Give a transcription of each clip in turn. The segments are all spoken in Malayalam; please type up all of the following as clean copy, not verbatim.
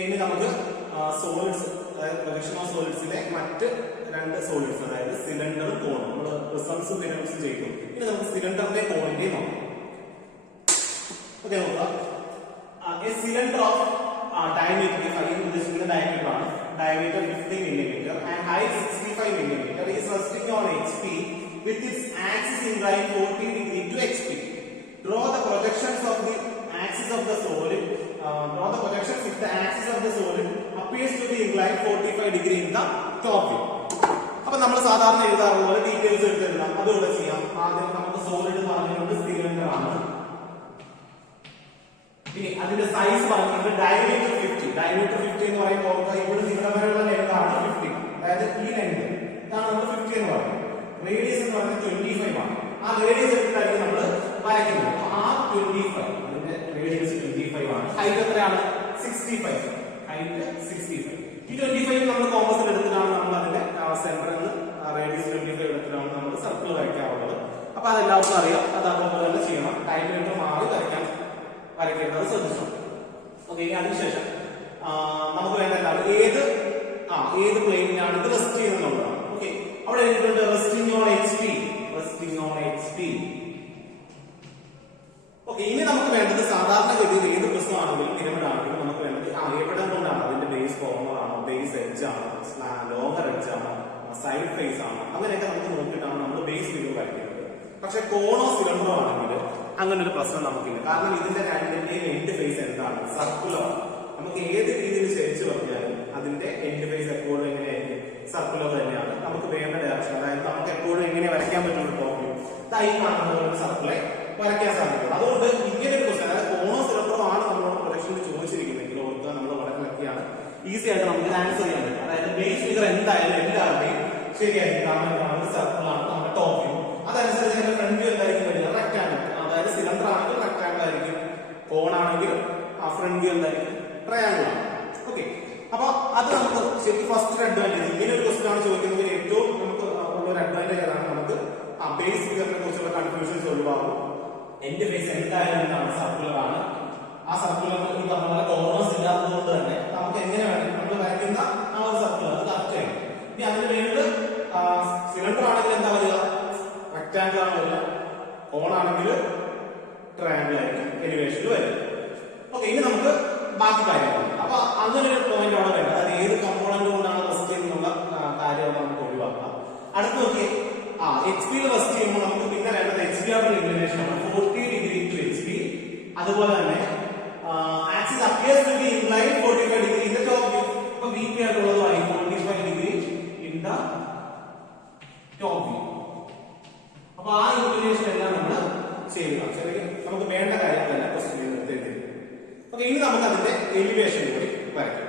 ഇനി നമുക്ക് സോളിഡ്സ്, അതായത് പ്രൊജക്ഷൻ ഓഫ് സോളിഡ്സിലെ മറ്റ് രണ്ട് സോളിഡ്സ്, അതായത് സിലിണ്ടറും കോണും നമ്മൾ റിസൾട്ട്സും തിയറംസും ചെയ്തു. ഇനി നമുക്ക് സിലിണ്ടറിന്റെ കോണിന്റെയും നോക്കാം. ഓക്കെ, നോക്കാം. A cylinder of diameter, ഉദ്ദേശിക്കുന്ന ഡയമീറ്റർ ആണ്, diameter 50 millimeter and height 65 millimeter is resting on HP with its axis inclined 40 degree to HP. Draw the projections of the axis of the solid. Draw the projections if the axis of the solid appears to be inclined 45 degree in the top view. അപ്പൊ നമ്മൾ സാധാരണ എഴുതാറുള്ള പോലെ ഡീറ്റെയിൽസ് എടുത്തെഴുതാം. അതുകൂടെ ചെയ്യാം. ആദ്യം നമുക്ക് സോളിഡ് പറഞ്ഞുകൊണ്ട് സിലിണ്ടർ ആണ്. ഇനി അതിന്റെ സൈസ് പറഞ്ഞിട്ട് ഡയമീറ്റർ 50. ഡയമീറ്റർ 50 എന്ന് പറയുമ്പോൾ ഇവിടെ നിങ്ങളുടെ വരെയുള്ള ലെങ്ത് ആണ് 50. അതായത് ഈ ലെങ്ത് ഇതാണ് നമ്മൾ 50 എന്ന് പറയുന്നത്. റേഡിയസ് എന്ന് പറയുന്നത് 25 ആണ്. ആ റേഡിയസ് എടുത്തിട്ടായിരിക്കും നമ്മൾ വരയ്ക്കുന്നത്. ആ 25, അതിന്റെ റേഡിയസ് 25 ആണ്. ഹൈറ്റ് എത്രയാണ്? 65. ഹൈറ്റ് 65. ഈ 25 നമ്മൾ കോമ്പസിൽ എടുത്തിട്ടാണ് നമ്മൾ അതിന്റെ സെന്ററിൽ നിന്ന് റേഡിയസ് 25 എടുത്തിട്ടാണ് നമ്മൾ സർക്കിൾ വരയ്ക്കാറുള്ളത്. അപ്പൊ അതെല്ലാവർക്കും അറിയാം. അത് അതുപോലെ തന്നെ ചെയ്യണം. ടൈപ്പിലേക്ക് മാറി വരയ്ക്കേണ്ടത് ശ്രദ്ധിച്ചു. ഓക്കെ, ഇനി അതിനുശേഷം നമുക്ക് വേണ്ട ഏത് പ്ലെയിനിലാണ് ഇത് റെസ്റ്റ് ചെയ്യുന്നുള്ളതാണ്. ഓക്കെ, അവിടെ എഴുതിയിട്ടുണ്ട് resting on HP. Resting on HP. Okay, ഇനി നമുക്ക് വേണ്ടത് സാധാരണഗതിയിൽ ഏത് പ്രശ്നമാണെങ്കിലും പിരമിഡ് ആണെങ്കിലും നമുക്ക് വേണ്ടത് എവിടെ കൊണ്ടാണ് അതിന്റെ ബേസ് കോർണർ ആണോ, ബേസ് എഡ്ജ് ആണോ, ലോങ്ങർ എഡ്ജ് ആണോ, സൈഡ് ഫേസ് ആണോ, അങ്ങനെയൊക്കെ നമുക്ക് നോക്കിയിട്ടാണ് നമ്മൾ ബേസ് ഫിഗർ വരയ്ക്കുന്നത്. പക്ഷെ കോണോ സിലിണ്ടറോ ആണെങ്കിൽ അങ്ങനെ ഒരു പ്രശ്നം നമുക്കില്ല. കാരണം ഇതിന്റെ രണ്ടിന്റെയും എൻഡ് ഫേസ് എന്താണ്? സർക്കുലർ. നമുക്ക് ഏത് രീതിയിൽ ശരിച്ചു പറഞ്ഞാലും അതിന്റെ എൻഡ് ഫേസ് എപ്പോഴും എങ്ങനെയായിരിക്കും? സർക്കുലർ തന്നെയാണ്. നമുക്ക് വേണ്ട ഡയറക്ഷൻ, അതായത് നമുക്ക് എപ്പോഴും എങ്ങനെ വരയ്ക്കാൻ പറ്റുന്ന ടോപ്പ് വ്യൂ തൈ കാണുന്ന ഒരു സർക്കിളെ വരയ്ക്കാൻ സാധിക്കും. അതുകൊണ്ട് ഇങ്ങനെ ഒരു ക്വസ്റ്റൻ, അതായത് കോണോ സിലിണ്ടറോ ആണ് നമ്മളോട് പ്രൊജക്ഷനിൽ ചോദിച്ചിരിക്കുന്നെങ്കിൽ ഓർക്കുക, നമ്മൾ വളരെ ലക്കിയാണ്, ഈസി ആയിട്ട് നമുക്ക് ആൻസർ ചെയ്യാൻ പറ്റും. അതായത് ബേസ് ഫിഗർ എന്തായാലും എല്ലാവരുടെയും ശരിയായിരിക്കും. കാരണം സർക്കിളാണ് നമ്മുടെ ടോപ്പ് വ്യൂ. അതനുസരിച്ച് അതിന്റെ ഫ്രണ്ട് വ്യൂ എന്തായിരിക്കും വരിക? റെക്ടാങ്കിൾ. അതായത് സിലിണ്ടർ ആണെങ്കിൽ റെക്ടാങ്കിൾ ആയിരിക്കും, കോൺ ആണെങ്കിൽ ആ ഫ്രണ്ട് വ്യൂ എന്തായിരിക്കും? ട്രയാങ്കിൾ ആണ്. ഓക്കെ, അപ്പൊ അത് നമുക്ക് ശരിക്കും ഫസ്റ്റ് ഒരു അഡ്വാൻറ്റേജ്. ഇങ്ങനെ ഒരു ക്വസ്റ്റൻ ആണ് ചോദിക്കുന്നത് ഏറ്റവും നമുക്ക് ഉള്ള ഒരു അഡ്വാൻറ്റേജ് ആണ്. നമുക്ക് ആ ബേസ് ഫിഗറിനെ കുറിച്ചുള്ള കൺഫ്യൂഷൻസ് ഒഴിവാകും. എന്റെ ബേസ് എന്തായാലും എന്താണ്? സർക്കുലർ ആണ്. ആ സർക്കുലർ ഈ പറഞ്ഞ പോലെ കോർണേഴ്സ് ഇല്ലാത്തത് കൊണ്ട് തന്നെ നമുക്ക് എങ്ങനെ വേണം നമ്മൾ വരയ്ക്കുന്ന ആ ഒരു സർക്കിൾ അത് കറക്റ്റ് ആണ്. ഇനി അതിന് വേണ്ടി സിലിണ്ടർ ആണെങ്കിൽ എന്താ വരിക? റെക്ടാങ്കിൾ ആണ് വരിക. കോൺ ആണെങ്കിൽ ട്രയാങ്കിൾ ആയിരിക്കും എലിവേഷനിൽ വരും. ഓക്കെ, ഇനി നമുക്ക് ബാക്കി കാര്യങ്ങൾ. അപ്പൊ അങ്ങനെ ഒരു പോയിന്റ് അവിടെ വേണ്ട. അതായത് ഏത് കമ്പോണന്റ് കൊണ്ടാണ് റെസ്റ്റ് ചെയ്യുന്നുള്ള കാര്യം നമുക്ക് ഒഴിവാക്കാം. അടുത്ത് നോക്കി, HP റെസ്റ്റ് ചെയ്യുമ്പോൾ നമുക്ക് പിന്നെ വേണ്ടത് HPR ഇൻക്ലിനേഷൻ ആണ്. 40 ഡിഗ്രി ടു HP. അതുപോലെ തന്നെ axis appears to be inclined 45 degree in the top view. അപ്പൊ VP ആയിട്ടുള്ളതുമായി 45 degree in the top view. അപ്പൊ ആ ഇൻക്ലിനേഷൻ എല്ലാം നമ്മൾ ചെയ്യുക. ശരിക്കും നമുക്ക് വേണ്ട കാര്യങ്ങളെല്ലാം ക്വസ്റ്റ്യൻ എഴുതി. ഓക്കെ, ഇനി നമുക്ക് അതിന്റെ എലിവേഷൻ കൂടി വരയ്ക്കാം.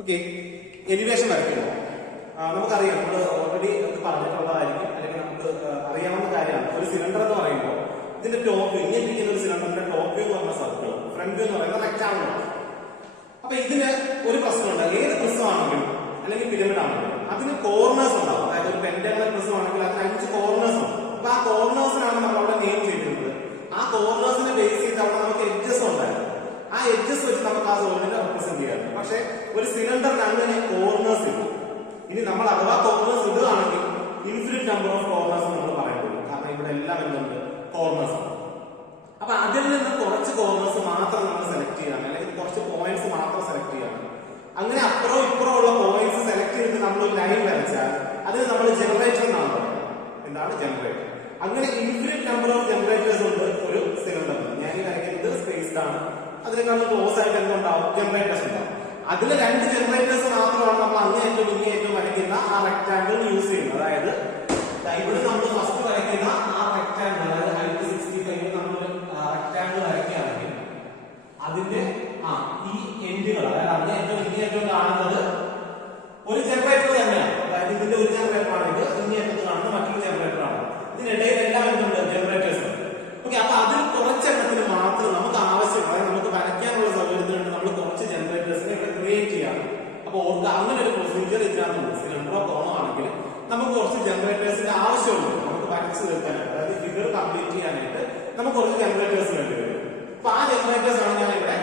ഓക്കെ, എലിവേഷൻ വരയ്ക്കുമ്പോൾ നമുക്കറിയാം, നമ്മൾ ഓൾറെഡി പറഞ്ഞിട്ടുള്ളതായിരിക്കും, അല്ലെങ്കിൽ നമുക്ക് അറിയാവുന്ന കാര്യമാണ്. ഒരു സിലിണ്ടർ എന്ന് പറയുമ്പോൾ ഇതിന്റെ ടോപ്പ് വ്യൂ, ഇങ്ങനെ ഇരിക്കുന്ന ഒരു സിലിണ്ടറിന്റെ ടോപ്പ് വ്യൂ എന്ന് പറഞ്ഞ സർക്കിൾ, ഫ്രണ്ട് വ്യൂ എന്ന് പറയുന്ന റെക്ടാങ്കിൾ ആണ്. അപ്പൊ ഇതിന് ഒരു പ്രശ്നമുണ്ട്. ഏത് പ്രശ്നമാണെങ്കിലും അല്ലെങ്കിൽ പിരമിഡ് ആണെങ്കിലും അതിന് കോർണേഴ്സ് ഉണ്ടാവും. അതായത് ഒരു പെന്റഗണൽ പ്രശ്നമാണെങ്കിൽ അതിന് 5 കോർണേഴ്സ് ഉണ്ട്. അപ്പൊ ആ കോർണേഴ്സിനാണ് നമ്മൾ അവിടെ നെയിം ചെയ്തിരുന്നത്. ആ കോർണേഴ്സിനെ ബേസ് ചെയ്ത് അവിടെ നമുക്ക് എഡ്ജസ് ഉണ്ടായിരുന്നു. ആ എഡ്ജസ് വെച്ച് നമുക്ക് ആ സോളിനെ റെപ്രസെന്റ് ചെയ്യാറുണ്ട്. പക്ഷെ ഒരു സിലിണ്ടറിന് അങ്ങനെ കോർണേഴ്സ് ഇല്ല. ഇനി നമ്മൾ അഥവാ കോർണേഴ്സ് ഇടുകയാണെങ്കിൽ ഇൻഫിനിറ്റ് നമ്പർ ഓഫ് കോർണേഴ്സ് നമ്മൾ പറയുള്ളൂ. കാരണം ഇവിടെ എല്ലാം എന്തുണ്ട്? കോർണേഴ്സ്. അപ്പൊ അതിൽ നിന്ന് കുറച്ച് കോർണേഴ്സ് മാത്രം നമ്മൾ സെലക്ട് ചെയ്യാണ്, അല്ലെങ്കിൽ കുറച്ച് പോയിന്റ്സ് മാത്രം സെലക്ട് ചെയ്യാണ്. അങ്ങനെ അപ്പുറവും ഇപ്പുറവും ഉള്ള പോയിന്റ്സ് സെലക്ട് ചെയ്ത് നമ്മൾ ഒരു ലൈൻ വരച്ചാൽ അതിന് നമ്മൾ ജനറേറ്റർ എന്നാണ് പറയുന്നത്. എന്താണ് ജനറേറ്റർ? അങ്ങനെ ഇൻഫിനിറ്റ് നമ്പർ ഓഫ് ജനറേറ്റേഴ്സ് ഉണ്ട് ഒരു സിലിണ്ടറിന്. ഞാൻ ഈ വരയ്ക്കുന്നത് സ്പേസ്ഡ് ആണ്. അതിനേക്കാളും ക്ലോസ് ആയിട്ട് എന്തുണ്ടാവും? ജനറേറ്റേഴ്സ് ഉണ്ടാവും. അതിൽ 2 ജനറേറ്റേഴ്സ് മാത്രമാണ് നമ്മൾ അങ്ങേയറ്റവും ഇങ്ങേയറ്റവും വരയ്ക്കുന്ന ആ റെക്ടാങ്കിൾ യൂസ് ചെയ്യുന്നത്. അതായത് ഇവിടെ നമ്മൾ ഫസ്റ്റ് വരയ്ക്കുന്ന ആ റെക്ടാങ്കിൾ, അതായത് ഹൈറ്റ് 65 നമ്മൾ റെക്ടാങ്കിൾ വരയ്ക്കുകയാണെങ്കിൽ അതിന്റെ ഈ എൻഡുകൾ, അതായത് അങ്ങേയറ്റവും ഇങ്ങേയറ്റവും കാണുന്നത് ഒരു ജനറേറ്റർ തന്നെയാണ്. അതായത് ഇതിന്റെ ഒരു ജനറേറ്റർ ആണെങ്കിൽ ഇങ്ങേയറ്റത്ത് കാണുന്ന മറ്റൊരു ജനറേറ്റർ ആണ്. ഇതിനിടയിൽ എല്ലാം എന്തുണ്ട്? ജനറേറ്റേഴ്സ് ഉണ്ട്. ഓക്കെ, അപ്പൊ അതിൽ കുറച്ചെണ്ണത്തിന് മാത്രം നമുക്ക് ആവശ്യം, അതായത് നമുക്ക് വരയ്ക്കാനുള്ള സൗകര്യത്തിന് വേണ്ടി നമ്മൾ കുറച്ച് ജനറേറ്റേഴ്സിനെ ഇവിടെ ക്രിയേറ്റ് ചെയ്യാം. അപ്പൊ ഓർക്കുക, അങ്ങനെ ഒരു പ്രൊസീജിയർ ഇതിനകത്തുണ്ട് സിലിണ്ടർ സിലിണ്ടറോ കോണോ ആണെങ്കിൽ നമുക്ക് കുറച്ച് ജനറേറ്റേഴ്സിന്റെ ആവശ്യമുണ്ട്. നമുക്ക് വരച്ച് തീർക്കാനായിട്ട്, അതായത് ഫിഗർ കംപ്ലീറ്റ് ചെയ്യാനായിട്ട് നമുക്ക് കുറച്ച് ജനറേറ്റേഴ്സ് വേണ്ടി വരും. അപ്പൊ ആ ജനറേറ്റേഴ്സ് ആണ് ഞാൻ ഇവിടെ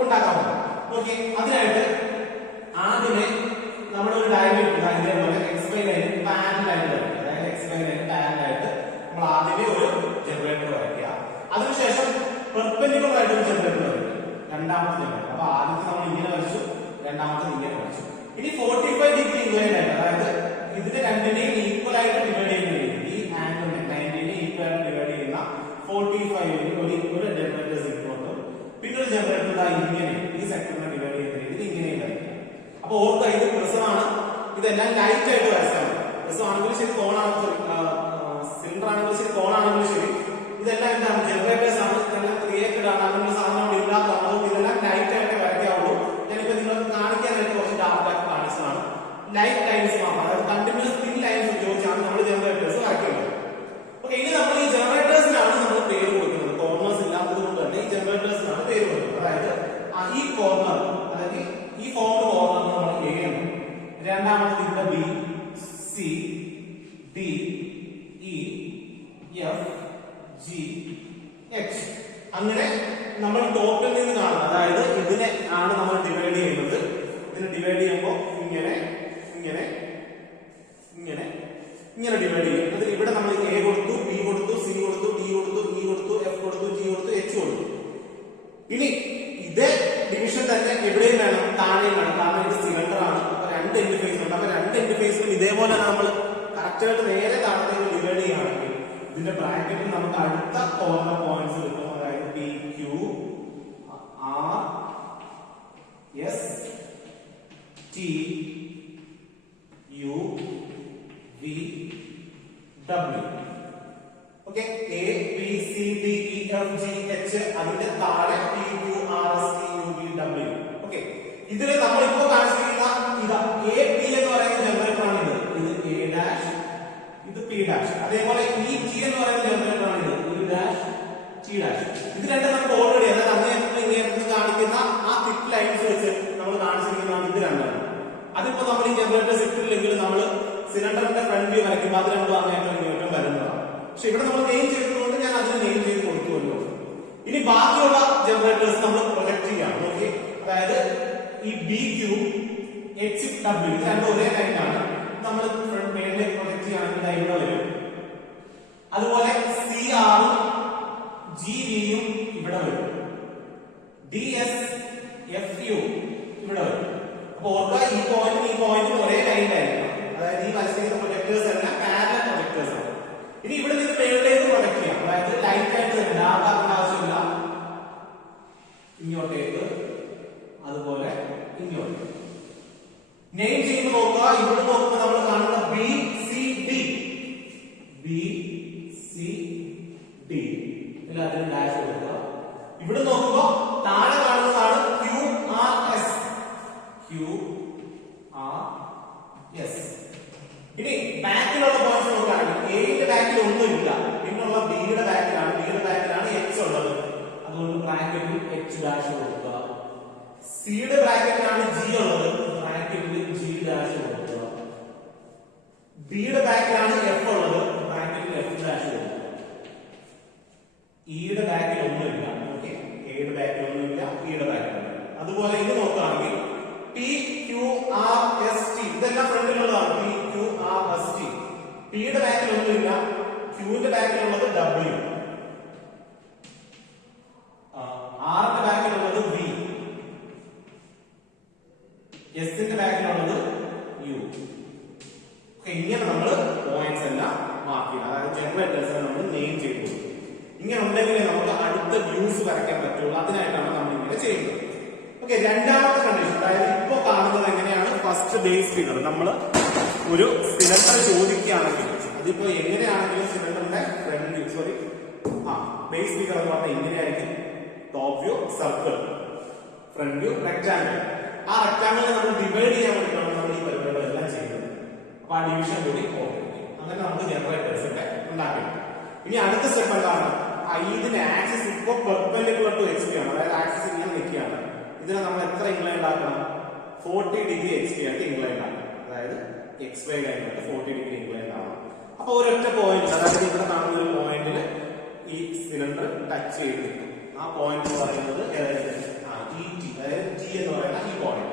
ഉണ്ടാക്കാൻ പോകുന്നത്. ഓക്കെ, അതിനായിട്ട് ആദ്യമേ നമ്മുടെ ഒരു ഡയഗ്രം ഇതേപോലെ എക്സ്പ്ലെയിൻ ആയിട്ട് പാരലായിട്ട് വരയ്ക്കുക. അതായത് എക്സ്പ്ലെയിൻ ആയിട്ട് പാരലായിട്ട് നമ്മൾ ആദ്യമേ ഒരു ജനറേറ്റർ വരയ്ക്കുക. അതിനുശേഷം പെർപെൻഡിക്കുലർ ആയിട്ട് ഒരു ജനറേറ്റർ വരയ്ക്കുക, രണ്ടാമത്തെ ജനറേറ്റർ. അപ്പൊ ആദ്യത്തെ നമ്മൾ ഇങ്ങനെ വരച്ചു, രണ്ടാമത്തെ ഇങ്ങനെ വരച്ചു. ഇനി 45 ഡിഗ്രി ഇൻക്ലൈൻഡ് ആയിട്ട്, അതായത് ഇതിന്റെ രണ്ടിനെയും ഈക്വൽ ആയിട്ട് ഡിവൈഡ് ചെയ്യുന്ന രീതി, ഈ ആംഗിളിനെ 90നെ ഈക്വൽ ആയിട്ട് ഡിവൈഡ് ചെയ്യുന്ന 45 ഒരു ജനറേറ്റേഴ്സ് ഇട്ടുകൊണ്ട് പിന്നെ ഒരു ജനറേറ്റർ ഇങ്ങനെ ഈ സെക്ടറിനെ ഡിവൈഡ് ചെയ്യുന്ന രീതിയിൽ ഇങ്ങനെയും വരയ്ക്കുക. അപ്പൊ ഓർക്കുക, ഇത് പ്രിസമാണ്. ഇതെല്ലാം ലൈറ്റ് ആയിട്ട് വരച്ചാൽ മതി. പ്രിസം ആണെങ്കിലും ശരി, കോണാണെങ്കിലും സിലിണ്ടർ ആണെങ്കിലും ശരി, കോണാണെങ്കിലും ശരി, ഇതെല്ലാം എന്താണ് ജനറേറ്റേഴ്സ് ആണ്. ഇതെല്ലാം ക്രിയേറ്റഡ് ആണ്. അങ്ങനെ സാധനം അവിടെ ഇല്ലാത്തതാണ്. അതുകൊണ്ട് ഇതെല്ലാം ലൈറ്റ് ആയിട്ട് വരയ്ക്കാവുള്ളൂ. ഞാനിപ്പോ നിങ്ങൾക്ക് കാണിക്കാനായിട്ട് കുറച്ച് ഡാർക്ക് കാണിച്ചതാണ്. ലൈറ്റ് ലൈൻസ് മാത്രം, അതായത് കണ്ടിന്യൂസ് തിൻ ലൈൻസ് ഉപയോഗിച്ചാണ് നമ്മൾ ജനറേറ്റേഴ്സ് വരയ്ക്കുന്നത്. ഓക്കെ, ഇനി നമ്മൾ ഈ ജനറേറ്റേഴ്സിനാണ് നമ്മൾ പേര് കൊടുക്കുന്നത്. കോർണേഴ്സ് ഇല്ലാത്തത് കൊണ്ട് തന്നെ ഈ ജനറേറ്റേഴ്സിനാണ് പേര് കൊടുക്കുന്നത്. അതായത് ഈ കോർണർ, അതായത് ഈ ഫോർഡ് കോർണർ നമ്മൾ എ എന്നും, രണ്ടാമത്തെ ഇവിടെ B, C, D, E, F, G, H, അങ്ങനെ നമ്മൾ ടോപ്പിൽ നിന്ന് കാണുന്നത്, അതായത് ഇതിനെ ആണ് നമ്മൾ ഡിവൈഡ് ചെയ്യുന്നത്. ഇതിനെ ഡിവൈഡ് ചെയ്യുമ്പോൾ ഇങ്ങനെ ഇങ്ങനെ ഇങ്ങനെ ഇങ്ങനെ ഡിവൈഡ് ചെയ്യും. അതിൽ ഇവിടെ നമ്മൾ എ കൊടുത്തു, ബി കൊടുത്തു, സി കൊടുത്തു, ഡി കൊടുത്തു, ഇ കൊടുത്തു, എഫ് കൊടുത്തു, ജി കൊടുത്തു, എച്ച് കൊടുത്തു. ഇനി ഇതേ ഡിവിഷൻ തന്നെ എവിടെയും വേണം, താഴെയും വേണം. കാരണം ഇത് സിലിണ്ടർ ആണ്. അപ്പൊ രണ്ട് എൻഡ് ഫേസ് ഉണ്ട്. അപ്പൊ രണ്ട് എൻഡ് ഫേസിലും ഇതേപോലെ നമ്മൾ കറക്റ്റ് ആയിട്ട് നേരെ താഴത്തേക്ക് ഡിവൈഡ് ചെയ്യുകയാണെങ്കിൽ ഇതിന്റെ ബ്രാക്കറ്റിൽ നമുക്ക് അടുത്ത കോർണർ പോയിന്റ്സ് കിട്ടും. അതായത് P, Q, R, S, T, U, V, W. Okay, A, B, C, D, E, F, G, H, അതിന്റെ താഴെ P, Q, R, S, T, U, V, W. Okay, ഇതിൽ നമ്മളിപ്പോ കാണിച്ചിരിക്കുന്ന ഇതാ എ, പി എന്ന് പറയുന്ന ജനറേറ്റർ ആണ്. ഇത് എ ഡാഷ്, ഇത് പി ഡാഷ്. അതേപോലെ ഈ ടി എന്ന് പറയുന്ന ജനറേറ്റർ ആണ്. ഇത് ഡാഷ്, ടി ഡാഷ്. ഇത് രണ്ടും നമുക്ക് ഓൾറെഡി, അതായത് അങ്ങേയറ്റം ഇങ്ങേയറ്റം കാണിക്കുന്ന ആ തിക്ക് ലൈൻസ് വെച്ച് നമ്മൾ കാണിച്ചിരിക്കുന്നതാണ് ഇത് രണ്ടാണ്. അതിപ്പോ നമ്മൾ ഈ ജനറേറ്റേഴ്സ് ഇട്ടില്ലെങ്കിൽ നമ്മൾ സിലിണ്ടറിന്റെ ഫ്രണ്ട് വ്യൂ വരയ്ക്കുമ്പോൾ അത് രണ്ടും അങ്ങേയറ്റം ഇങ്ങേയറ്റം വരുന്നതാണ്. പക്ഷെ ഇവിടെ നമ്മൾ നെയിം ചെയ്തതുകൊണ്ട് ഞാൻ അതിന് നെയിം ചെയ്ത് കൊടുത്തുവല്ലോ. ഇനി ബാക്കിയുള്ള ജനറേറ്റേഴ്സ് നമ്മൾ പ്രൊജക്ട് ചെയ്യാം. ഓക്കെ, അതായത് ഈ ബി, ക്യൂ, എച്ച്, ഡബ്ല്യു ഇത് രണ്ടും ഒരേ ലൈനാണ്. നമ്മൾ ഫ്രണ്ട് മേളിലേക്ക് പ്രൊജക്ട് ചെയ്യുകയാണെങ്കിൽ ഇവിടെ വരും. അതുപോലെ സി, ആറും ജി, വിയും ഇവിടെ വരും. ഡി, എസ്, എഫ്, യു ഇവിടെ വരും. അപ്പൊ ഓർക്കുക, ഈ പോയിന്റും ഒരേ ലൈനിലായിരിക്കണം. അതായത് ഈ വരച്ചിരിക്കുന്ന പ്രൊജക്ടേഴ്സ് എല്ലാം പാരലൽ പ്രൊജക്ടേഴ്സ് ആണ്. ഇനി ഇവിടെ നിന്ന് മേളിലേക്ക് പ്രൊജക്ട് ചെയ്യാം. അതായത് ലൈറ്റ് ആയിട്ട് തന്നെ ഡാർക്ക് ആക്കേണ്ട ആവശ്യമില്ല. ഇങ്ങോട്ടേക്ക്, അതുപോലെ ഇങ്ങോട്ട് നെയിം ചെയ്യുമ്പോൾ നോക്കുക. ഇവിടെ നോക്കുമ്പോൾ നമ്മൾ കാണുന്ന B, C, D, B, C, D എല്ലാത്തിനും ഡാഷ് കൊടുക്കുക. ഇവിടെ നോക്കുമ്പോൾ താഴെ കാണുന്നതാണ് Q, R, S, Q, R, S. ഇനി ബാക്കിലുള്ള പോയിന്റ്സ് നോക്കുകയാണെങ്കിൽ എയുടെ ബാക്കിൽ ഒന്നുമില്ല, പിന്നുള്ള ബിയുടെ ബാക്കിലാണ്. ബിയുടെ ബാക്കിലാണ് എച്ച് ഉള്ളത്. അതുകൊണ്ട് ബ്രാക്കറ്റിൽ എച്ച് ഡാഷ് കൊടുക്കുക. സിയുടെ ബ്രാക്കറ്റിലാണ് ജി ഉള്ളത്. ബ്രാക്കറ്റിൽ ജി ഡാഷ് കൊടുക്കുക. ബിയുടെ ബാക്കിലാണ് എഫ് ഉള്ളത്. ബ്രാക്കറ്റിൽ എഫ് ഡാഷ് കൊടുക്കുക. ഇയുടെ ബാക്കിൽ ഒന്നുമില്ല. ഓക്കെ, എയുടെ ബാക്കിൽ ഒന്നുമില്ല, ഇയുടെ ബാക്കിൽ ഒന്നുമില്ല. അതുപോലെ ഇത് നോക്കുകയാണെങ്കിൽ P, Q, R, S, T ഇതെല്ലാം ഫ്രണ്ടിലുള്ളതാണ്. P, Q, R, S, T. പിയുടെ ബാക്കിൽ ഒന്നുമില്ല. ക്യൂവിന്റെ ബാക്കിലുള്ളത് ഡബ്ല്യു. ആറിന്റെ ബാക്കിലുള്ളത് വി. എസിന്റെ ബാക്കിലുള്ളത് യു. ഇങ്ങനെ നമ്മൾ പോയിന്റ്സ് എല്ലാം മാർക്ക് ചെയ്യണം. അതായത് ജനറേറ്റേഴ്സ് നമ്മൾ നെയിം ചെയ്തു. ഇങ്ങനെ ഉണ്ടെങ്കിലേ നമുക്ക് അടുത്ത വ്യൂസ് വരയ്ക്കാൻ പറ്റുള്ളൂ. അതിനായിട്ടാണ് നമ്മൾ ഇങ്ങനെ ചെയ്യുന്നത്. ഓക്കെ, രണ്ടാമത്തെ കണ്ടീഷൻ, അതായത് ഇപ്പോ കാണുന്നത് എങ്ങനെയാണ്? ഫസ്റ്റ് ബേസ് ഫിഗർ നമ്മൾ ഒരു സിലിണ്ടർ ചോദിക്കുകയാണെങ്കിൽ, അതിപ്പോ എങ്ങനെയാണെങ്കിലും സിലിണ്ടറിന്റെ front view, sorry base figure എന്ന് പറഞ്ഞാൽ ഇങ്ങനെയായിരിക്കും. Top view circle, front view rectangle. ആ റെക്ടാങ്കിളിനെ നമ്മൾ ഡിവൈഡ് ചെയ്യാൻ വേണ്ടിയിട്ടാണ് നമ്മൾ ഈ പരിപാടികളെല്ലാം ചെയ്യുന്നത്. അപ്പൊ ആ ഡിവിഷൻ കൂടി അങ്ങനെ നമുക്ക് ജനറേറ്റേഴ്സ് ഒക്കെ ഉണ്ടാക്കി. ഇനി അടുത്ത സ്റ്റെപ്പ് എന്താണ്? ഇതിന്റെ ആക്സിസ് ഇപ്പൊ പെർപെൻഡിക്കുലർ ടു എക്സ് പി ആണ്. അതായത് ആക്സിസ് ഇങ്ങനെ നിൽക്കുകയാണ്. ഇതിനെ നമ്മൾ എത്ര ഇൻക്ലൈൻഡ് ആക്കണം? 40 ഡിഗ്രി എക്സ് പി ആയിട്ട് ഇൻക്ലൈൻഡ് ആക്കണം. അതായത് എക്സ് വൈ ലൈനുമായിട്ട് 40 ഡിഗ്രി ഇൻക്ലൈൻഡ് ആണ്. അപ്പൊ ഒരൊറ്റ പോയിന്റ്, അതായത് ഇവിടെ കാണുന്ന ഒരു പോയിന്റിൽ ഈ സിലിണ്ടർ ടച്ച് ചെയ്ത് നിൽക്കും. ആ പോയിന്റ് എന്ന് പറയുന്നത് ഇ ടി, അതായത് ടി എന്ന് പറയുന്ന ഈ പോയിന്റ്.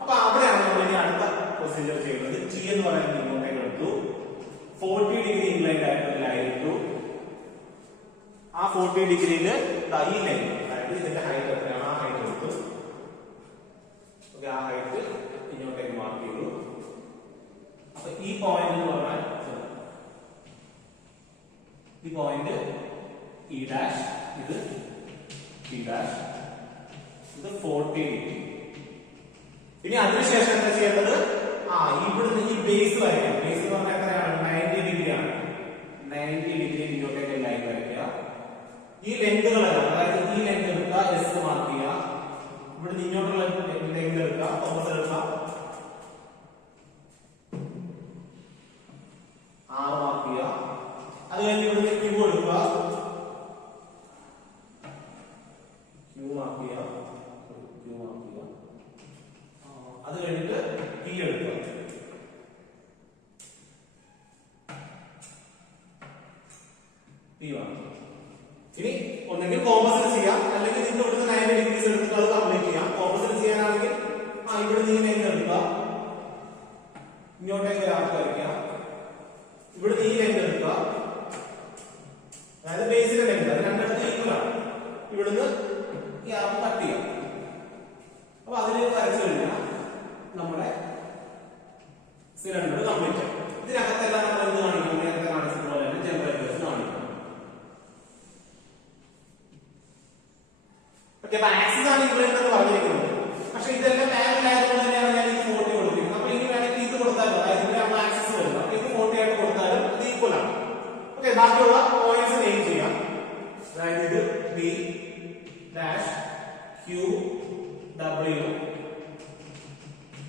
അപ്പൊ അവിടെയാണ് നമ്മൾ ഇനി അടുത്ത പ്രൊസീജിയർ ചെയ്യുന്നത്. ടി എന്ന് പറയുന്നത് ഇങ്ങോട്ടേക്ക് എടുത്തു, 40 ഡിഗ്രി ഇൻക്ലൈൻഡ് ആയിട്ടുള്ള ലൈൻ ഇട്ടു. ആ 40 ഡിഗ്രിയിൽ ഈ ലൈൻ, അതായത് ഇതിന്റെ ഹൈറ്റ് എത്രയാണ്, ആ ഹൈറ്റ് എടുത്തു. ആ ഹൈറ്റ് ഇങ്ങോട്ടേക്ക് മാർക്ക് ചെയ്തു. അപ്പൊ ഈ പോയിന്റ് എന്ന് പറഞ്ഞാൽ ഈ പോയിന്റ് ഇ ഡാഷ്, ഇത് പി ഡാഷ്, ഇത് 40 ഡിഗ്രി. ഇനി അതിനുശേഷം എന്താ ചെയ്യേണ്ടത്? ഇവിടുന്ന് ഈ ബേസ് വരയ്ക്കാം. ബേസ് എന്ന് പറഞ്ഞാൽ എത്രയാണ്? 90 ഡിഗ്രി ആണ്. 90 ഡിഗ്രി ഇങ്ങോട്ടേക്ക് ലൈൻ വരയ്ക്കുക. ഈ ലെങ്തുകളെല്ലാം, അതായത് ഈ ലെങ്ത് എടുക്കുക, എസ് മാർക്ക് ചെയ്യുക. ഇവിടുന്ന് ഇങ്ങോട്ടുള്ള ലെങ്ത് എടുക്കുക, കോമ്പസ് എടുക്കുക, 6 മാർക്ക് ചെയ്യുക. അത് കഴിഞ്ഞ് ഇവിടുന്ന് ക്യൂ എടുക്കുക, ക്യൂ മാർക്ക് ചെയ്യുക. അത് കഴിഞ്ഞിട്ട് പി എടുക്കുക. P mark. ഇനി ഒന്നെങ്കിൽ കോമ്പസിൽ ചെയ്യാം, അല്ലെങ്കിൽ ഇത് ഇവിടുന്ന് 90 ഡിഗ്രീസ് എടുത്തിട്ട് അത് കംപ്ലീറ്റ് ചെയ്യാം. കോമ്പസിൽ ചെയ്യാനാണെങ്കിൽ ഇവിടെ നീ ലൈൻ എടുക്കുക, ഇങ്ങോട്ടേക്ക് ഒരാൾക്ക് വരയ്ക്കുക. ഇവിടെ നീ ലൈൻ എടുക്കുക, അതായത് ബേസിലെ ലൈൻ, അത് രണ്ടിടത്ത് ഈക്വൽ ആണ്. ഇവിടുന്ന് ഈ ആർക്ക് കട്ട് ചെയ്യാം. അപ്പൊ അതിന് വരച്ചു കഴിഞ്ഞാൽ നമ്മുടെ സിലിണ്ടർ കംപ്ലീറ്റ് ആവും. ഇതിനകത്തെല്ലാം നമ്മൾ എന്ത് കാണിക്കും? നേരത്തെ കാണിച്ചതുപോലെ തന്നെ ടെമ്പറേച്ചേഴ്സ് കാണിക്കും. ആക്സിസ് ആണ് ഇൻക്ലൈൻഡ് എന്ന് പറഞ്ഞിരിക്കുന്നത്. പക്ഷെ ഇതെല്ലാം പാരലൽ ആയതുകൊണ്ട് തന്നെയാണ് ഞാൻ ഈ 40 കൊടുത്തിരിക്കുന്നത്. അപ്പൊ ഇനി വേണമെങ്കിൽ ഇത് കൊടുത്താലും, അതായത് ഇതിലാണ് ആക്സിസ് വരുന്നത്, അപ്പൊ ഇത് 40 ആയിട്ട് കൊടുത്താലും അത് ഈക്വൽ ആണ്. ഓക്കെ, ബാക്കിയുള്ള പോയിന്റ്സ് നെയിം ചെയ്യാം. അതായത് ഇത് പി ഡാഷ്, ക്യൂ, ഡബ്ല്യു,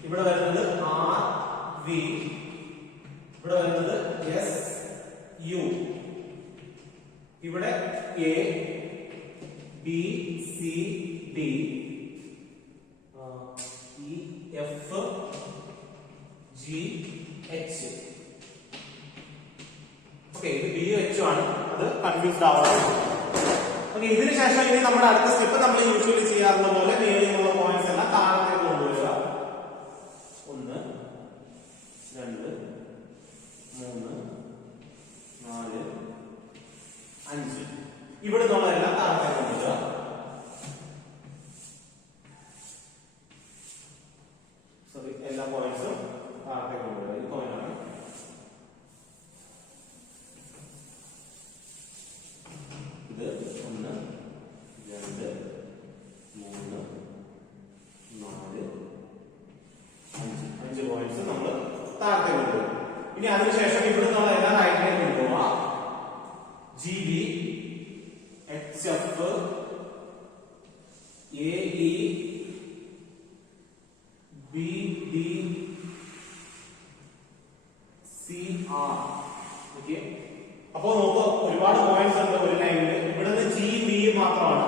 ഇവിടെ വരുന്നത് ആർ വി, ഇവിടെ വരുന്നത് എസ് യു, ഇവിടെ A B C D, E F G H. Okay, ഇത് ബി എച്ച് ആണ്, അത് കൺഫ്യൂസ്ഡ് ആവാം. ഓക്കെ, ഇതിന് ശേഷം ഇനി നമ്മുടെ അടുത്ത സ്റ്റെപ്പ് നമ്മൾ യൂഷ്വലി ചെയ്യാറുള്ള പോലെ മേളിലുള്ള പോയിന്റ്സ് എല്ലാം താഴത്തേക്ക് കൊണ്ടുവരിക. 1 2 3 4 5. ഇവിടെ നിന്നുള്ളതെല്ലാം താഴത്തേക്ക് കൊണ്ടുവരിക. സോറി, എല്ലാ പോയിന്റ്സും താഴത്തേക്ക് കൊണ്ടുവരിക. ഈ പോയിന്റ് ആണ്. ഇത് 1 2 3 4 5 പോയിന്റ്സ് നമ്മൾ താഴത്തേക്ക് കൊണ്ടുവരും. ഇനി അതിനുശേഷം ഇവിടെ നിന്നുള്ള എല്ലാ റൈറ്റിലേക്ക് കൊണ്ടുപോവാ. G B, H F, A E, B D, C R. Okay, അപ്പോ നോക്കുക, ഒരുപാട് പോയിന്റ്സ് ഉണ്ട് ഒരു ലൈനിൽ. ഇവിടുന്ന് ജി ബി മാത്രമാണ്.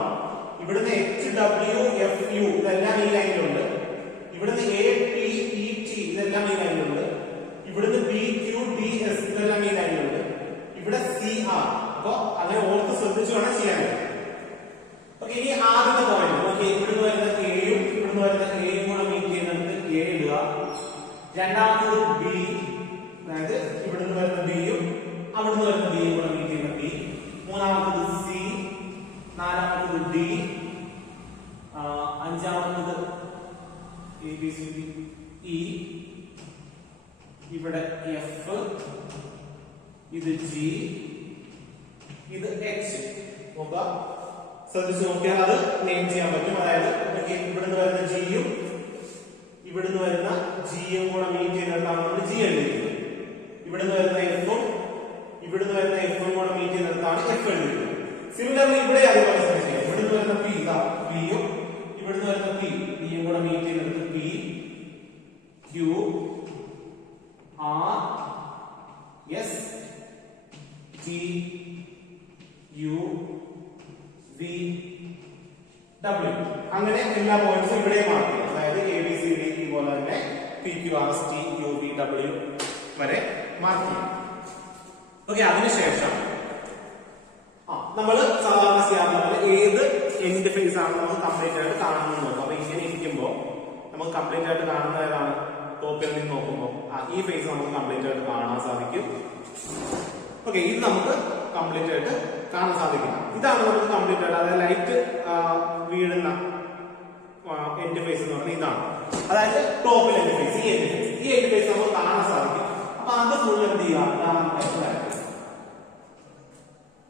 ഇവിടുന്ന് എച്ച് ഡബ്ല്യു എഫ് യു ഇതെല്ലാം ഈ ലൈനിലുണ്ട്. ഇവിടുന്ന് എ പി ഇ ടി ഇതെല്ലാം ഈ ലൈനിലുണ്ട്. ഇവിടുന്ന് ബി ക്യു ഡി എസ് ഇതെല്ലാം ഈ ലൈനിലുണ്ട്. ഇവിടെ സി ആർ. അപ്പൊ അങ്ങനെ ഓർത്ത് ശ്രദ്ധിച്ചു വേണം ചെയ്യാൻ. ഓക്കെ, ഇനി ആദ്യത്തെ പോയിന്റ് നോക്കി. ഇവിടുന്ന് വരുന്ന എയും ഇവിടുന്ന് വരുന്ന എയും കൂടെ മീറ്റ് ചെയ്യുന്നത് എ ഇടുക. രണ്ടാമത്തത് ബി, അതായത് ഇവിടുന്ന് വരുന്ന ബിയും അവിടുന്ന് വരുന്ന ബിയും കൂടെ മീറ്റ് ചെയ്യുന്ന ബി. മൂന്നാമത്തത് സി, നാലാമത്തത് ഡി, അഞ്ചാമത്തത് A B C D E, ഇവിടെ എഫ്, ഇത് ജി, ഇത് എച്ച്. നോക്കുക, ശ്രദ്ധിച്ച് നോക്കിയാൽ അത് നെയിം ചെയ്യാൻ പറ്റും. അതായത് ഇവിടുന്ന് വരുന്ന ജിയും ഇവിടുന്ന് വരുന്ന ജിയും കൂടെ മീറ്റ് ചെയ്യുന്നിടത്താണ് നമ്മൾ ജി എഴുതിയിരിക്കുന്നത്. ഇവിടുന്ന് വരുന്ന എഫും ഇവിടുന്ന് വരുന്ന എഫും കൂടെ മീറ്റ് ചെയ്യുന്നിടത്താണ് എഫ് എഴുതിയിരിക്കുന്നത്. സിമിലർലി ഇവിടെ അതുപോലെ ചെയ്യാം. ഇവിടുന്ന് വരുന്ന പി, പിയും ഇവിടുന്ന് വരുന്ന പിയും കൂടെ മീറ്റ് ചെയ്യുന്നിടത്ത് P, Q, R, S, T, U, V, W. അങ്ങനെ എല്ലാ പോയിന്റ്സും ഇവിടെ മാർക്ക് ചെയ്യാം. അതായത് എ ബി സി ഡി പോലെ തന്നെ P Q R S T U V W വരെ മാർക്ക് ചെയ്യും. ഓക്കെ, അതിനുശേഷം നമ്മൾ സാധാരണ ചെയ്യാറുള്ള പോലെ ഏത് എൻഡ് ഫേസ് ആണ് നമുക്ക് കംപ്ലീറ്റ് ആയിട്ട് കാണുന്നത് നോക്കാം. അപ്പൊ ഇങ്ങനെ ഇരിക്കുമ്പോൾ നമുക്ക് കംപ്ലീറ്റ് ആയിട്ട് കാണുന്ന ഏതാണ്? ടോപ്പിൽ നിന്ന് നോക്കുമ്പോൾ ഈ ഫേസ് നമുക്ക് കംപ്ലീറ്റ് ആയിട്ട് കാണാൻ സാധിക്കും. ഓക്കെ, ഇത് നമുക്ക് കംപ്ലീറ്റ് ആയിട്ട് കാണാൻ സാധിക്കില്ല. ഇതാണ് നമുക്ക് കംപ്ലീറ്റ് ആയിട്ട്, അതായത് ലൈറ്റ് വീഴുന്ന എൻഡ് ഫേസ് എന്ന് പറഞ്ഞാൽ ഇതാണ്. അതായത് ടോപ്പിൽ എൻഡ് ഫേസ്, ഈ എൻഡ് ഫേസ് നമുക്ക് കാണാൻ സാധിക്കും. അപ്പൊ അത് ഫുൾ എന്ത് ചെയ്യുക?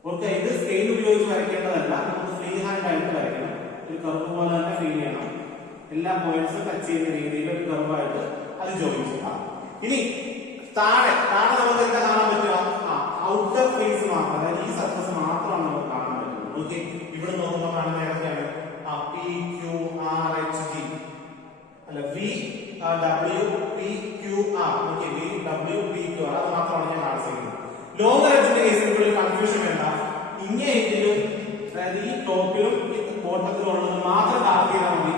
ഓക്കെ, ഇത് സ്കെയിൽ ഉപയോഗിച്ച് വരയ്ക്കേണ്ടതല്ല, നമുക്ക് ഫ്രീ ഹാൻഡ് ആയിട്ട് വരയ്ക്കണം. ഒരു കർവ് പോലെ തന്നെ ഫീൽ ചെയ്യണം. എല്ലാ പോയിന്റ്സും ടച്ച് ചെയ്യുന്ന രീതിയിൽ ഒരു കർവായിട്ട് അത് ജോയിൻ ചെയ്യാം. ഇനി താഴെ നമുക്ക് എന്താ കാണാൻ പറ്റുക? ഔട്ടർ ഫേസ് മാത്രം, അതായത് ഈ സർഫസ് മാത്രമാണ് നമുക്ക് കാണാൻ പറ്റുന്നത്. ഓക്കെ, ഇവിടെ നോക്കുമ്പോൾ കാണുന്ന ഏതൊക്കെയാണ്? P Q R H G അല്ല V W P Q R. Okay, V W P Q R അത് മാത്രമാണ് ഞാൻ കാണിച്ചിരിക്കുന്നത്. ലോങ്ങർ എഡ്ജിന്റെ കേസിൽ ഇവിടെ കൺഫ്യൂഷൻ വേണ്ട. ഇങ്ങനെയെങ്കിലും, അതായത് ഈ ടോപ്പിലും ബോട്ടത്തിലും ഉള്ളത് മാത്രം ഡാർക്ക് ചെയ്താൽ മതി.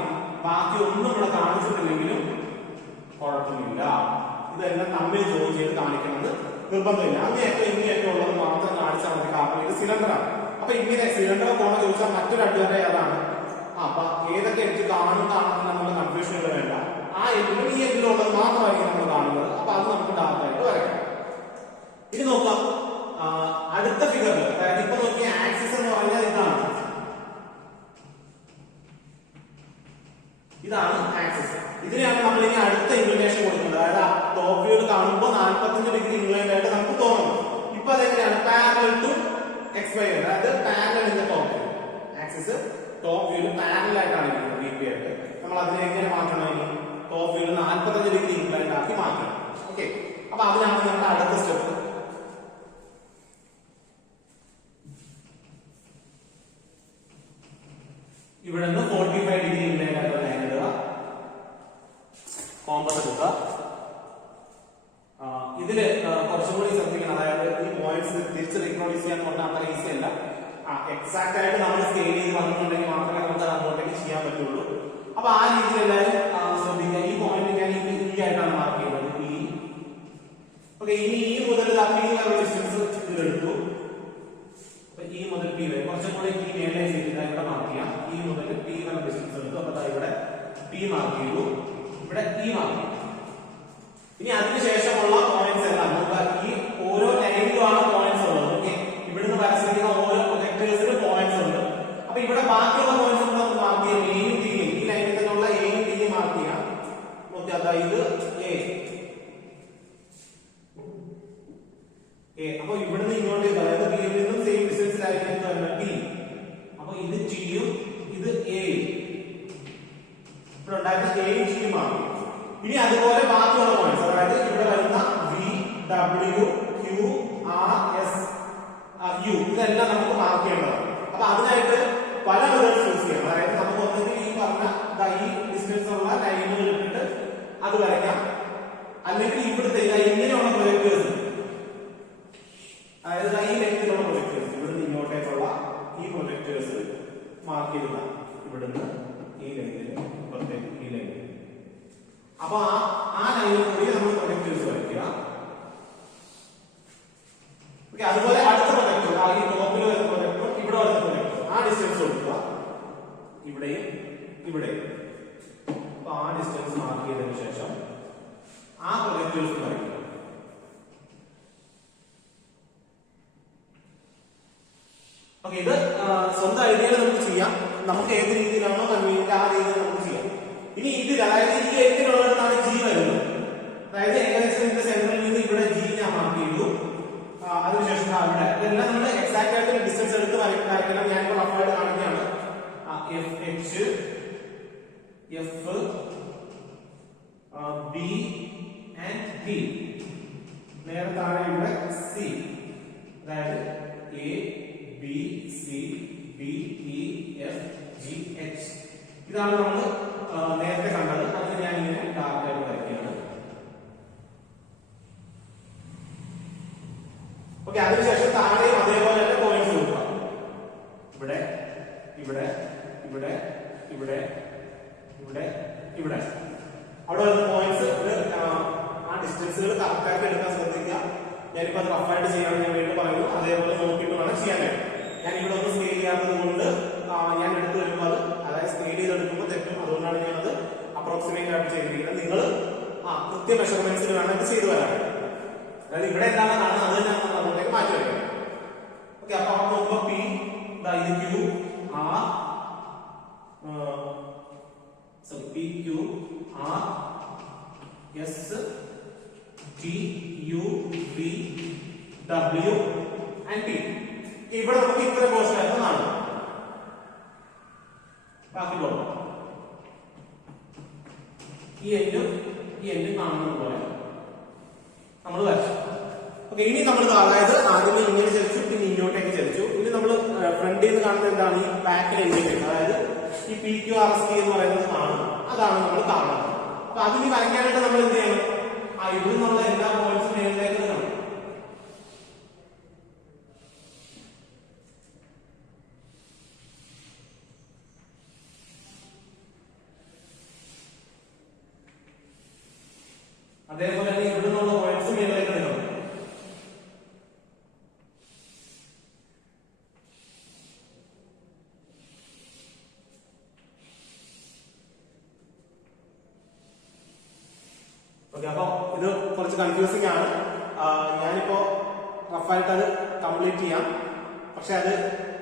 ബാക്കി ഒന്നും ഇവിടെ കാണിച്ചിട്ടില്ലെങ്കിലും കുഴപ്പമില്ല. ഇതെല്ലാം തമ്മിൽ ജോയിൻ ചെയ്ത് കാണിക്കണമെന്ന് നിർബന്ധമില്ല. അങ്ങനെയൊക്കെ ഇങ്ങനെയൊക്കെ ഉള്ളത് മാത്രം കാണിച്ചാൽ മതി. കാരണം ഇത് സിലിണ്ടറാണ്. അപ്പൊ ഇങ്ങനെ സിലിണ്ടർ പോണ ചോദിച്ചാൽ മറ്റൊരു അഡ്വാൻറ്റേജ് അതാണ്. അപ്പൊ ഏതൊക്കെ എഡ്ജ് കാണുന്നതാണെന്ന് നമ്മൾ കൺഫ്യൂഷൻ ഇവിടെ വേണ്ട. ആ എഡ്ജിലും ഈ എഡ്ജിലും ഉള്ളത് മാത്രമായിരിക്കും നമ്മൾ കാണുന്നത്. അപ്പൊ അത് നമുക്ക് ഡാർക്കായിട്ട് വരയ്ക്കാം. ഇനി നോക്കാം അടുത്ത ഫിഗറിൽ, അതായത് ഇപ്പൊ നോക്കിയ ആക്സിസ് എന്ന് പറഞ്ഞാൽ ഇതാണ് ആക്സിസ്. ഇതിനെയാണ് നമ്മൾ ഇനി അടുത്ത ഇൻക്ലിനേഷൻ കൊടുക്കുന്നത്. അതായത് ടോപ്പ് വ്യൂവിൽ കാണുമ്പോൾ 45 ഡിഗ്രി ഇൻക്ലൈൻഡ് ആയിട്ട് നമുക്ക് തോന്നുന്നു. ഇപ്പൊ അതെങ്ങനെയാണ്? പാരലൽ ടു XY, അതായത് parallel in the top view. Axis top വ്യൂവിൽ പാരലൽ ആയിട്ടാണ് ഇരിക്കുന്നത്, VP ആയിട്ട്. നമ്മൾ അതിനെ എങ്ങനെ മാറ്റണം? ഇനി ടോപ്പ് വ്യൂവിൽ 45 ഡിഗ്രി ഇൻക്ലൈൻഡ് ആക്കി മാറ്റണം. ഓക്കെ, അപ്പൊ അതിനാണ് നമ്മുടെ അടുത്ത സ്റ്റെപ്പ്. ഇവിടെ നിന്ന് 45 ഡിഗ്രി ഇൻക്ലൈൻഡ് ആയിട്ട് ലൈൻ ഇടുക, കോമ്പസ് എടുക്കുക. ഇതില് കുറച്ചും കൂടി ശ്രദ്ധിക്കണം. അതായത് ഈ പോയിന്റ്സ് തിരിച്ച് റീപ്രൊഡ്യൂസ് ചെയ്യാന്ന് പറഞ്ഞാൽ അത്ര ഈസി അല്ല. എക്സാക്ട് ആയിട്ട് നമ്മൾ സ്കെയിൽ ചെയ്ത് വന്നിട്ടുണ്ടെങ്കിൽ മാത്രമേ നമുക്ക് അങ്ങോട്ടേക്ക് ചെയ്യാൻ പറ്റുള്ളൂ. അപ്പൊ ആ രീതിയിൽ എല്ലാവരും ശ്രദ്ധിക്കുക. ഈ പോയിന്റ് ഞാൻ ഈ ആയിട്ടാണ് മാർക്ക് ചെയ്യുന്നത്, ഈ. ഓക്കെ, ഇനി ഈ മുതൽ പി വരെ ഡിസ്റ്റൻസ് ഇതിലെടുത്തു. ഈ മുതൽ പി വരെ കുറച്ചും കൂടി ഈ മേലെ ചെയ്തിട്ട് ഇവിടെ മാർക്ക് ചെയ്യാം. ഈ മുതൽ പി വരെ ഡിസ്റ്റൻസ് എടുത്തു. അപ്പൊ ഇവിടെ പി മാർക്ക് ചെയ്തു, ഇവിടെ ഇ മാർക്ക് ചെയ്തു. ഇനി അതിനുശേഷമുള്ള പോയിന്റ്സ് എല്ലാം നമുക്ക് ഈ ഓരോ ലൈനിലുമാണ് പോയിന്റ്സ് ഉള്ളത്. ഓക്കെ, ഇവിടുന്ന് വരച്ചിരിക്കുന്ന ഓരോ പ്രൊജക്ടേഴ്സിലും പോയിന്റ്സ് ഉണ്ട്. അപ്പൊ ഇവിടെ ബാക്കിയുള്ള പോയിന്റ്സ് നമുക്ക് മാർക്ക് ചെയ്യാം. എയും ടിയും, ഈ ലൈനിൽ നിന്നുള്ള എയും ടിയും മാർക്ക് ചെയ്യാം. ഓക്കെ, അതായത് എ. അപ്പൊ ഇവിടുന്ന് ഇങ്ങോട്ടേക്ക്, അതായത് ബിയിൽ നിന്നും സെയിം ഡിസ്റ്റൻസിലായിരിക്കും ടി. അപ്പൊ ഇത് ടിയും ഇത് എയും. ഇവിടെ ഉണ്ടായിരുന്ന എയും ടിയും മാർക്ക്. ഇനി അതുപോലെ ബാക്കിയുള്ള പോയിന്റ്സ്, അതായത് ഇവിടെ വരുന്ന V W Q R S U, ഇതെല്ലാം നമുക്ക് മാർക്ക് ചെയ്യേണ്ടതാണ്. അപ്പൊ അതിനായിട്ട് പല മെത്തേഡ്സ് യൂസ് ചെയ്യാം. അതായത് നമുക്ക് ഒന്നെങ്കിൽ ഈ പറഞ്ഞ ഈ ഡിസ്റ്റൻസ് ഉള്ള ലൈനുകൾ ഇട്ടിട്ട് അത് വരയ്ക്കാം. അല്ലെങ്കിൽ ഇവിടുത്തെ ഇങ്ങനെയുള്ള പ്രൊജക്ടേഴ്സ്, അതായത് ഈ ലെങ്തിലുള്ള പ്രൊജക്ടേഴ്സ്, ഇവിടുന്ന് ഇങ്ങോട്ടേക്കുള്ള ഈ പ്രൊജക്ടേഴ്സ് മാർക്ക് ചെയ്യുക. ഇവിടുന്ന് ഈ ലെങ്തിൽ ഇപ്പുറത്തേക്ക് ഈ ലൈൻ. അപ്പൊ ആ ലൈനിൽ കൂടി നമ്മൾ പ്രൊജക്ടേഴ്സ് വരയ്ക്കുക. ഓക്കെ, അതുപോലെ അടുത്ത പ്രൊജക്ടർ, ഈ ടോപ്പിൽ വരുന്ന പ്രൊജക്ടർ, ഇവിടെ വരുന്ന പ്രൊജക്ടർ, ആ ഡിസ്റ്റൻസ് കൊടുക്കുക. ഇവിടെയും ഇവിടെയും. അപ്പൊ ആ ഡിസ്റ്റൻസ് മാർക്ക് ചെയ്തതിനു ശേഷം ആ പ്രൊജക്ടേഴ്സ് വരയ്ക്കുക. ഓക്കെ, ഇത് സ്വന്തം ഐഡിയയിൽ നമുക്ക് ചെയ്യാം. നമുക്ക് ഏത് രീതിയിലാണോ കൺവീനിയന്റ് ആ രീതിയിൽ നമുക്ക് ചെയ്യാം. ഇനി ഇതിൽ, അതായത് ഈ എത്തിലുള്ളിടത്താണ് ജി വരുന്നത്. അതായത് ഏകദേശം ഇതിന്റെ സെന്ററിൽ നിന്ന് ഇവിടെ ജി ഞാൻ മാർക്ക് ചെയ്തു. അതിനുശേഷം അവിടെ ഇതെല്ലാം നമ്മൾ എക്സാക്ട് ആയിട്ട് ഡിസ്റ്റൻസ് എടുത്ത് വരയ്ക്കണം. ഞാനിപ്പോൾ റഫായിട്ട് കാണിക്കുകയാണ്. F H, F B and D. നേരെ താഴെ ഇവിടെ സി, അതായത് A B C B E F G H. ഇതാണ് നമ്മൾ നേരത്തെ കണ്ടത്. അത് ഞാൻ ഇങ്ങനെ ഡാർക്കായിട്ട് വരയ്ക്കുകയാണ്. ഓക്കെ, അതിനുശേഷം താഴെയും അതേപോലെ തന്നെ പോയിന്റ്സ് കൊടുക്കുക. ഇവിടെ ഇവിടെ ഇവിടെ ഇവിടെ ഇവിടെ ഇവിടെ അവിടെ പോയിന്റ്സ് ആ ഡിസ്റ്റൻസുകൾ കറക്റ്റ് ആക്കി എടുക്കാൻ ശ്രദ്ധിക്കുക. ഞാനിപ്പോ അത് റഫായിട്ട് ചെയ്യാമെന്ന് ഞാൻ വീണ്ടും പറയുന്നു. അതേപോലെ നോക്കിയിട്ട് വേണം ചെയ്യാനായിട്ട്. ഞാൻ ഇവിടെ ഒന്ന് സ്കെയിൽ ചെയ്യാത്തത് കൊണ്ട് ഞാൻ എടുത്തു വരുമ്പോൾ അത് അതായത് സ്കെയിൽ ചെയ്തെടുക്കുമ്പോൾ തെറ്റും. അതുകൊണ്ടാണ് ഞാനത് അപ്രോക്സിമേറ്റ് ആയിട്ട് ചെയ്തിരിക്കുന്നത്. നിങ്ങൾ കൃത്യ മെഷർമെന്റ്സിൽ വേണം ഇത് ചെയ്തു വരാൻ. അതായത് ഇവിടെ എന്താണ് കാണുന്നത് അത് തന്നെ നമ്മൾ അങ്ങോട്ടേക്ക് മാറ്റി വയ്ക്കാം. ഓക്കെ, അപ്പൊ അവിടെ നോക്കുമ്പോ പി ഇത് Q R P Q R S T U V W and P. ഇവിടെ നമുക്ക് ഇത്ര പോർഷൻ ആയിരുന്നു കാണും. ബാക്കി പോകാം. ഈ എൻഡ് കാണുന്നത് പോലെ നമ്മൾ വരച്ചു. ഓക്കെ, ഇനി നമ്മൾ അതായത് ആദ്യമേ ഇങ്ങനെ ചലിച്ചു, പിന്നെ ഇങ്ങോട്ടേക്ക് ചലിച്ചു. ഇനി നമ്മൾ ഫ്രണ്ടിൽ നിന്ന് കാണുന്നത് എന്താണ്? ഈ ബാക്കിൽ എൻഡിലേക്ക്, അതായത് ഈ P Q R S T എന്ന് പറയുന്നത് കാണും. അതാണ് നമ്മൾ കാണുന്നത്. അപ്പൊ അതിന് വരയ്ക്കാനായിട്ട് നമ്മൾ എന്ത് ചെയ്യണം? ഇവിടെ നിന്നുള്ള എല്ലാ പോയിന്റ്സും മേളിലേക്ക് കാണും. അതേപോലെ തന്നെ ഇവിടെ നിന്നുള്ള പോയിന്റ്സ് മേളിലേക്ക് കാണും. ഓക്കെ, അപ്പൊ ഇത് കുറച്ച് കൺഫ്യൂസിംഗ് ആണ്. ഞാനിപ്പോ റഫായിട്ട് അത് കംപ്ലീറ്റ് ചെയ്യാം. പക്ഷെ അത്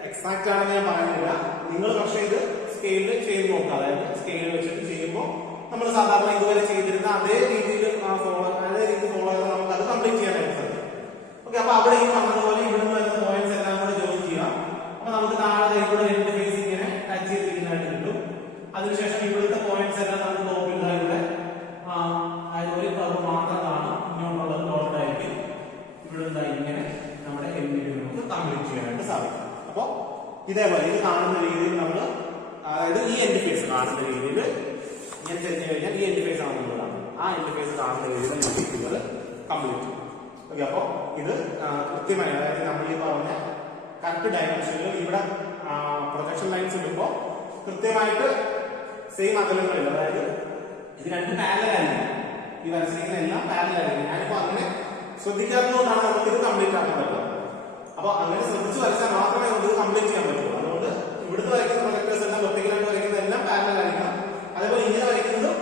എക്സാക്ട് ആണെന്ന് ഞാൻ പറയുന്നില്ല. നിങ്ങൾ പക്ഷെ ഇത് സ്കെയിലിൽ ചെയ്ത് നോക്കുക. അതായത് സ്കെയിൽ വെച്ചിട്ട് ചെയ്യുമ്പോൾ നമ്മൾ സാധാരണ ഇതുവരെ ചെയ്തിരുന്ന അതേ രീതിയിൽ ഫോളോ ചെയ്താൽ നമുക്ക് അത് കംപ്ലീറ്റ് ചെയ്യാനായിട്ട് സാധിക്കും. ഓക്കെ, അപ്പൊ അവിടെ ഈ പറഞ്ഞതുപോലെ ഇവിടെ നിന്ന് വരുന്ന പോയിന്റ്സ് എല്ലാം കൂടെ ജോയിൻ ചെയ്യാം. അപ്പൊ നമുക്ക് താഴെ ഇവിടെ രണ്ട് ഫേസ് ഇങ്ങനെ ടച്ച് ചെയ്തിരിക്കുന്നതായിട്ട് കിട്ടും. അതിനുശേഷം ഇവിടുത്തെ പോയിന്റ്സ് എല്ലാം നമുക്ക് ടോപ്പിൽ ഇവിടെ ഒരു കർവ് മാത്രം കാണും. ഇങ്ങോട്ടുള്ളത് ഡോട്ട് ആയിരിക്കും. ഇവിടെ ഇങ്ങനെ നമ്മുടെ എൻഡിൽ നമുക്ക് കംപ്ലീറ്റ് ചെയ്യാനായിട്ട് സാധിക്കും. അപ്പൊ ഇതേപോലെ ഇത് കാണുന്ന രീതിയിൽ നമ്മൾ അതായത് ഈ എൻഡ് ഫേസ് കാണുന്ന രീതിയിൽ ഇങ്ങനെ ചെറിഞ്ഞു കഴിഞ്ഞാൽ ഈ എൻഡ് ഫേസ് ആണെന്നുള്ളതാണ്. ആ എൻഡ് ഫേസ് കാണുന്ന രീതിയിൽ നിങ്ങൾ കംപ്ലീറ്റ് ചെയ്യും. ഓക്കെ, അപ്പൊ ഇത് കൃത്യമായി അതായത് നമ്മൾ ഈ പറഞ്ഞ കറക്റ്റ് ഡയമെൻഷനിൽ ഇവിടെ പ്രൊജക്ഷൻ ലൈൻസ് ഇടുമ്പോൾ കൃത്യമായിട്ട് സെയിം അകലങ്ങളിൽ, അതായത് ഇത് രണ്ട് പാരലൽ ആയിരിക്കും. ഈ വരച്ചിരിക്കുന്ന എല്ലാം പാരലൽ ആയിരിക്കും. ഞാനിപ്പോ അങ്ങനെ ശ്രദ്ധിക്കാത്തതുകൊണ്ടാണ് നമുക്ക് ഇത് കംപ്ലീറ്റ് ആക്കാൻ പറ്റുന്നത്. അപ്പൊ അങ്ങനെ ശ്രദ്ധിച്ച് വരച്ചാൽ മാത്രമേ നമുക്ക് ഇത് കംപ്ലീറ്റ് ചെയ്യാൻ പറ്റുള്ളൂ. അതുകൊണ്ട് ഇവിടുന്ന് വരയ്ക്കുന്ന പ്രൊജക്ടേഴ്സ് എല്ലാം വെർട്ടിക്കലായിട്ട് വരയ്ക്കുന്ന എല്ലാം പാരലൽ ആയിരിക്കണം. അതേപോലെ ഇങ്ങനെ വരയ്ക്കുന്നതും